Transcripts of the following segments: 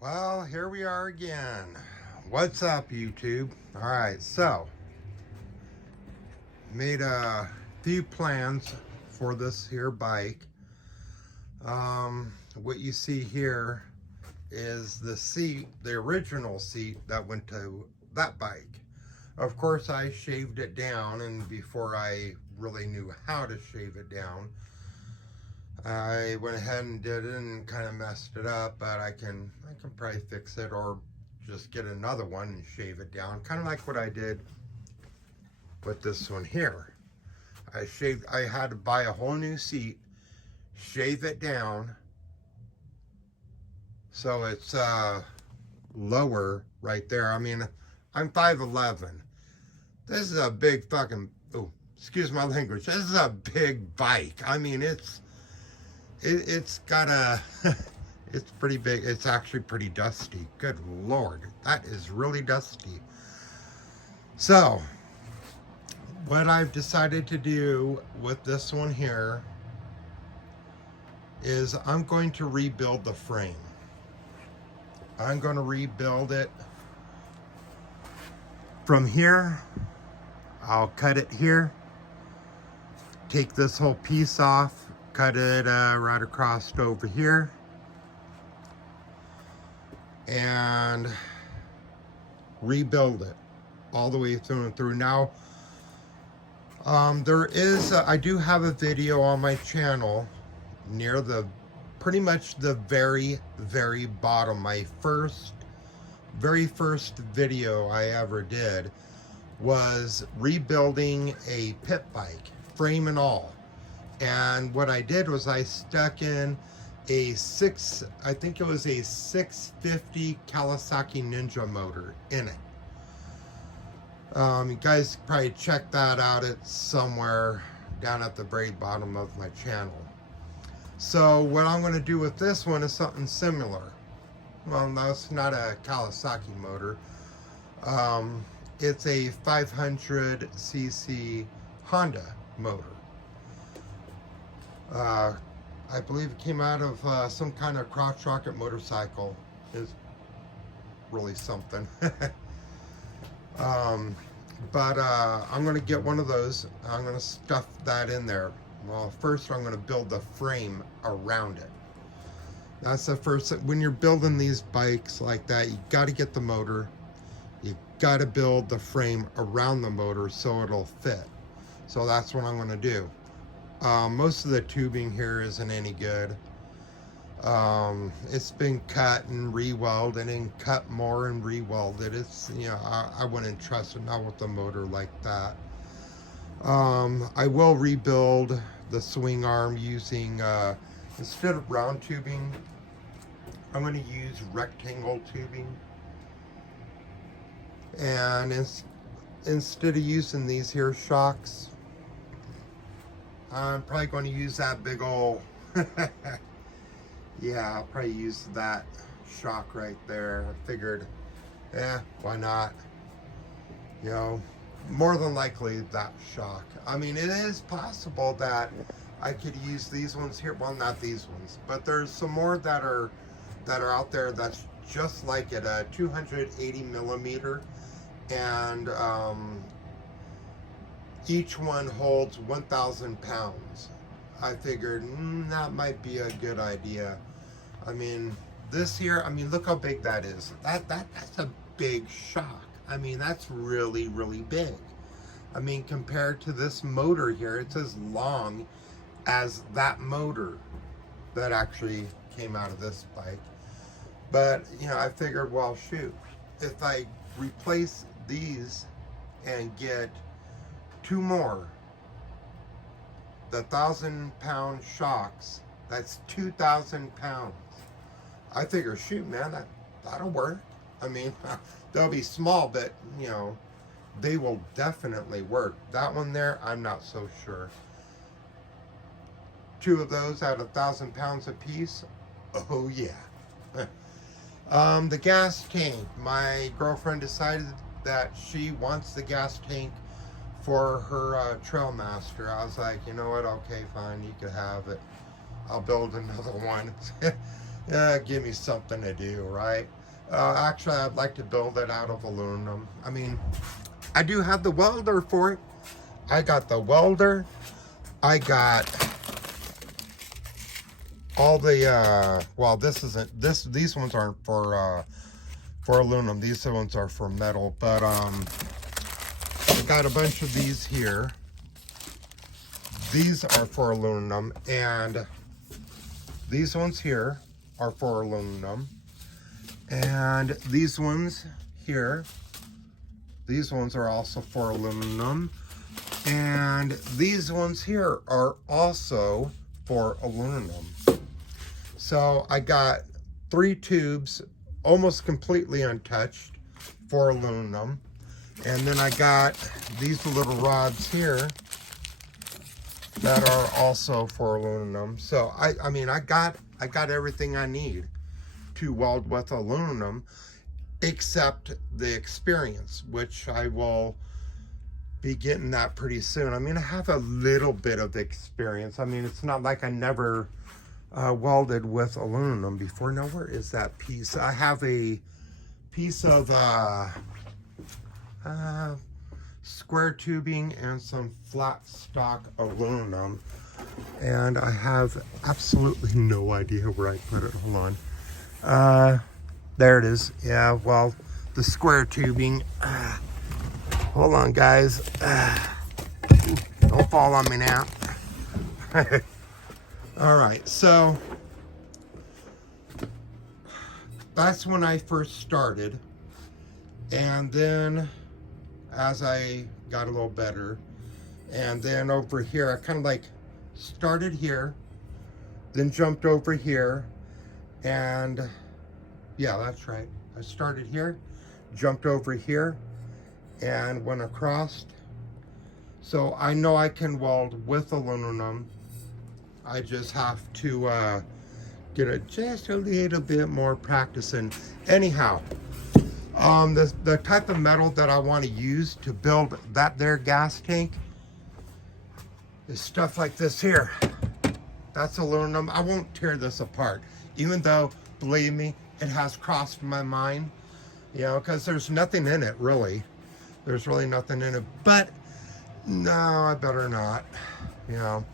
Well, here we are again. What's up, YouTube? All right, so made a few plans for this here bike. What you see here is the seat, the original seat that went to that bike. Of course, I shaved it down, and before I really knew how to shave it down, I went ahead and did it and kind of messed it up, but I can probably fix it or just get another one and shave it down. Kind of like what I did with this one here. I had to buy a whole new seat, shave it down so it's lower right there. I mean, I'm 5'11". This is a big fucking, oh, excuse my language. This is a big bike. I mean, it's got a, it's pretty big. It's actually pretty dusty. Good Lord, that is really dusty. So, what I've decided to do with this one here is I'm going to rebuild the frame. I'm going to rebuild it from here. I'll cut it here, take this whole piece off, cut it right across over here, and rebuild it all the way through and through. Now, I do have a video on my channel near the, pretty much the very bottom. My very first video I ever did was rebuilding a pit bike, frame and all. And what I did was I stuck in I think it was a 650 Kawasaki Ninja motor in it. You guys probably check that out. It's somewhere down at the very bottom of my channel. So what I'm going to do with this one is something similar. Well, no, it's not a Kawasaki motor. It's a 500cc Honda motor. I believe it came out of some kind of crotch rocket motorcycle. It's really something. But I'm going to get one of those. I'm going to stuff that in there. Well, first I'm going to build the frame around it. That's the first. When you're building these bikes like that, you got to get the motor. You got to build the frame around the motor so it'll fit. So that's what I'm going to do. Most of the tubing here isn't any good. It's been cut and re-welded and cut more and re-welded. It's, you know, I wouldn't trust it, not with the motor like that. I will rebuild the swing arm using, instead of round tubing, I'm going to use rectangle tubing. And instead of using these here shocks, I'm probably going to use that big old, yeah, I'll probably use that shock right there. I figured, why not? You know, more than likely that shock. I mean, it is possible that I could use these ones here. Well, not these ones, but there's some more that are out there that's just like it, a 280 millimeter, and each one holds 1,000 pounds. I figured that might be a good idea. I mean, this here, I mean, look how big that is. That's a big shock. I mean, that's really big. I mean, compared to this motor here, it's as long as that motor that actually came out of this bike. But, you know, I figured, well, shoot, if I replace these and get two more, the 1,000-pound shocks, that's 2,000 pounds. I figure, shoot, man, that'll work. I mean, they'll be small, but, you know, they will definitely work. That one there, I'm not so sure. Two of those at 1,000 pounds a piece, oh yeah. The gas tank, my girlfriend decided that she wants the gas tank for her Trailmaster. I was like, you know what, okay, fine, you can have it. I'll build another one. Give me something to do, right? Actually, I'd like to build it out of aluminum. I mean, I do have the welder for it. I got the welder. I got all the, well, these ones aren't for aluminum. These ones are for metal, but I got a bunch of these here. These are for aluminum, and these ones here are for aluminum, and these ones here, these ones are also for aluminum, and these ones here are also for aluminum. So I got 3 tubes almost completely untouched for aluminum, and then I got these little rods here that are also for aluminum. So I mean, I got everything I need to weld with aluminum, except the experience, which I will be getting that pretty soon. I mean, I have a little bit of experience. I mean, it's not like I never welded with aluminum before. Now, where is that piece? I have a piece of square tubing and some flat stock aluminum, and I have absolutely no idea where I put it. Hold on. There it is. Yeah, well, the square tubing. Hold on, guys. Don't fall on me now. All right, so that's when I first started, and then as I got a little better, and then over here, I kind of like started here, then jumped over here, and yeah, that's right. I started here, jumped over here, and went across. So I know I can weld with aluminum. I just have to get just a little bit more practice in. Anyhow, the type of metal that I want to use to build that there gas tank is stuff like this here. That's aluminum. I won't tear this apart, even though, believe me, it has crossed my mind, you know, because there's nothing in it, really. There's really nothing in it, but no, I better not, you know.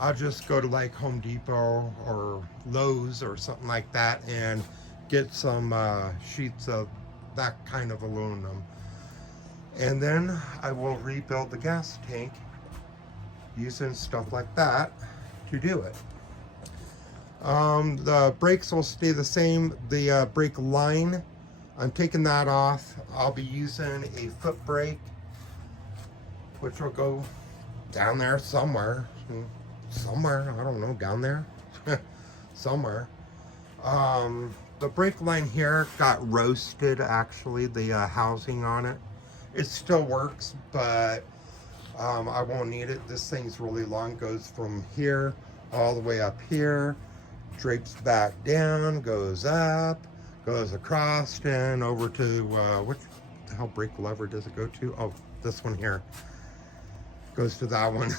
I'll just go to like Home Depot or Lowe's or something like that and get some sheets of that kind of aluminum. And then I will rebuild the gas tank using stuff like that to do it. The brakes will stay the same. The brake line, I'm taking that off. I'll be using a foot brake, which will go down there somewhere. Somewhere, I don't know, down there. Somewhere. The brake line here got roasted, actually, the housing on it. It still works, but I won't need it. This thing's really long, goes from here all the way up here, drapes back down, goes up, goes across, and over to, what the hell brake lever does it go to? Oh, this one here. Goes to that one.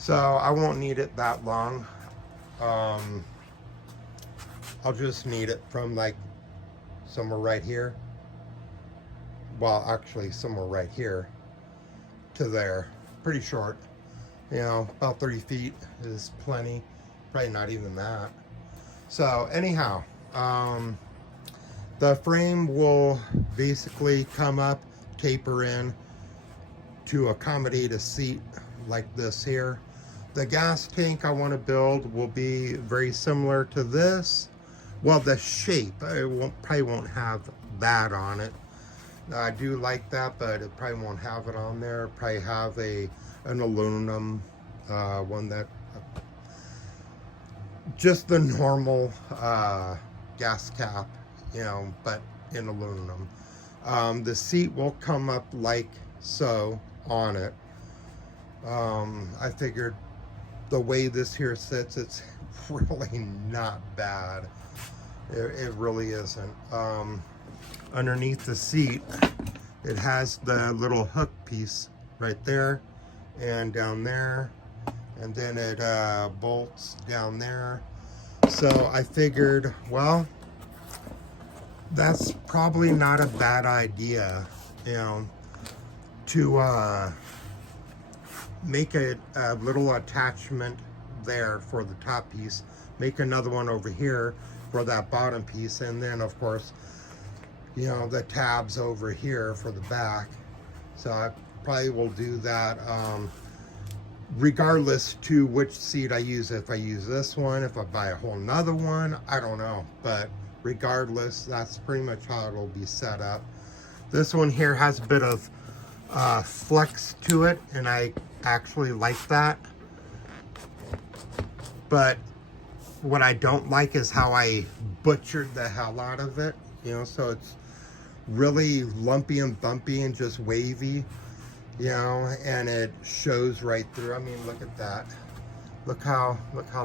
So I won't need it that long. I'll just need it from like somewhere right here. Well, actually somewhere right here to there. Pretty short. You know, about 30 feet is plenty. Probably not even that. So anyhow, the frame will basically come up, taper in to accommodate a seat like this here. The gas tank I want to build will be very similar to this. Well, the shape, probably won't have that on it. I do like that, but it probably won't have it on there. Probably have an aluminum one that, just the normal gas cap, you know, but in aluminum. The seat will come up like so on it. I figured the way this here sits, it's really not bad. It really isn't. Underneath the seat, it has the little hook piece right there and down there, and then it bolts down there. So I figured, well, that's probably not a bad idea, you know, to make a little attachment there for the top piece, make another one over here for that bottom piece, and then of course, you know, the tabs over here for the back. So I probably will do that regardless to which seat I use. If I use this one, if I buy a whole nother one, I don't know, but regardless, that's pretty much how it'll be set up. This one here has a bit of flex to it, and I actually like that. But what I don't like is how I butchered the hell out of it, you know, so it's really lumpy and bumpy and just wavy, you know, and it shows right through. I mean, look at that. Look how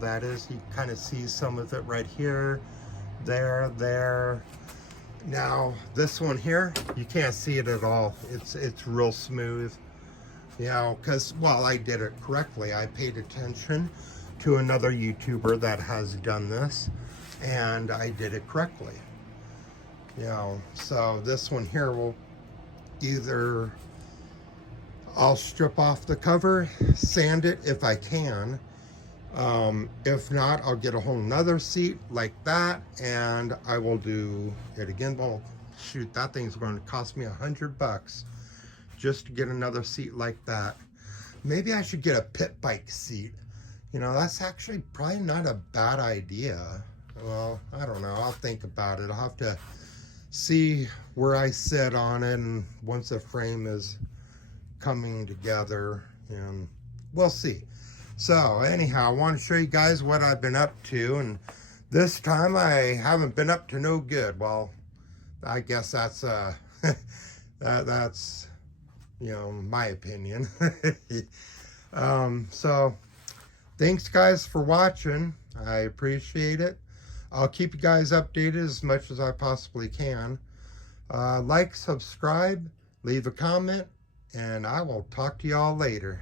that is. You kind of see some of it right here, there. Now this one here, you can't see it at all. It's real smooth, you know, because, well, I did it correctly. I paid attention to another YouTuber that has done this, and I did it correctly, you know. So this one here will either, I'll strip off the cover, sand it if I can. If not, I'll get a whole nother seat like that, and I will do it again. Well, shoot, that thing's going to cost me $100 just to get another seat like that. Maybe I should get a pit bike seat. You know, that's actually probably not a bad idea. Well, I don't know. I'll think about it. I'll have to see where I sit on it, and once the frame is coming together, and we'll see. So anyhow, I want to show you guys what I've been up to, and this time I haven't been up to no good. Well, I guess that's that's, you know, my opinion. So thanks guys for watching. I appreciate it. I'll keep you guys updated as much as I possibly can. Like, subscribe, leave a comment, and I will talk to y'all later.